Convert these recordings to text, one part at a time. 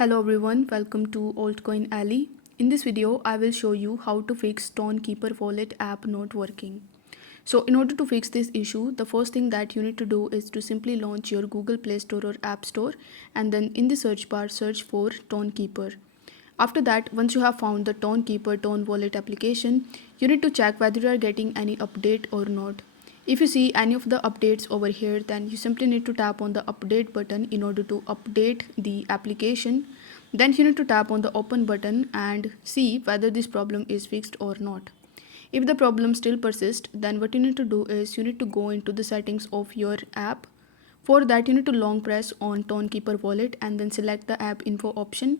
Hello everyone, welcome to Altcoin Alley. In this video, I will show you how to fix Tonkeeper wallet app not working. So in order to fix this issue, the first thing that you need to do is to simply launch your Google Play Store or App Store and then in the search bar search for Tonkeeper. After that, once you have found the Tonkeeper Tone Wallet application, you need to check whether you are getting any update or not. If you see any of the updates over here, then you simply need to tap on the update button in order to update the application. Then you need to tap on the open button and see whether this problem is fixed or not. If the problem still persists, then what you need to do is you need to go into the settings of your app. For that, you need to long press on Tonkeeper wallet and then select the app info option.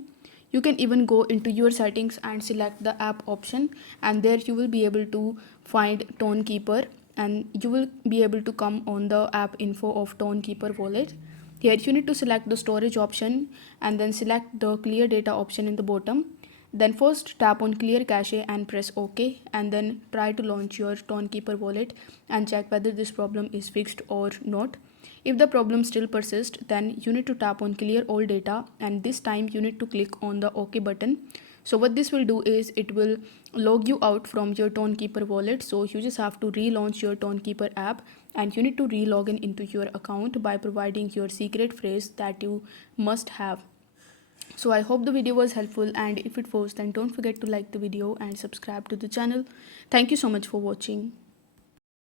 You can even go into your settings and select the app option, and there you will be able to find Tonkeeper and you will be able to come on the app info of Tonkeeper wallet. Here you need to select the storage option and then select the clear data option in the bottom. Then first tap on clear cache and press OK, and then try to launch your Tonkeeper wallet and check whether this problem is fixed or not. If the problem still persists, then you need to tap on clear all data and this time you need to click on the OK button. So what this will do is it will log you out from your Tonkeeper wallet. So you just have to relaunch your Tonkeeper app and you need to re-log in into your account by providing your secret phrase that you must have. So I hope the video was helpful, and if it was, then don't forget to like the video and subscribe to the channel. Thank you so much for watching.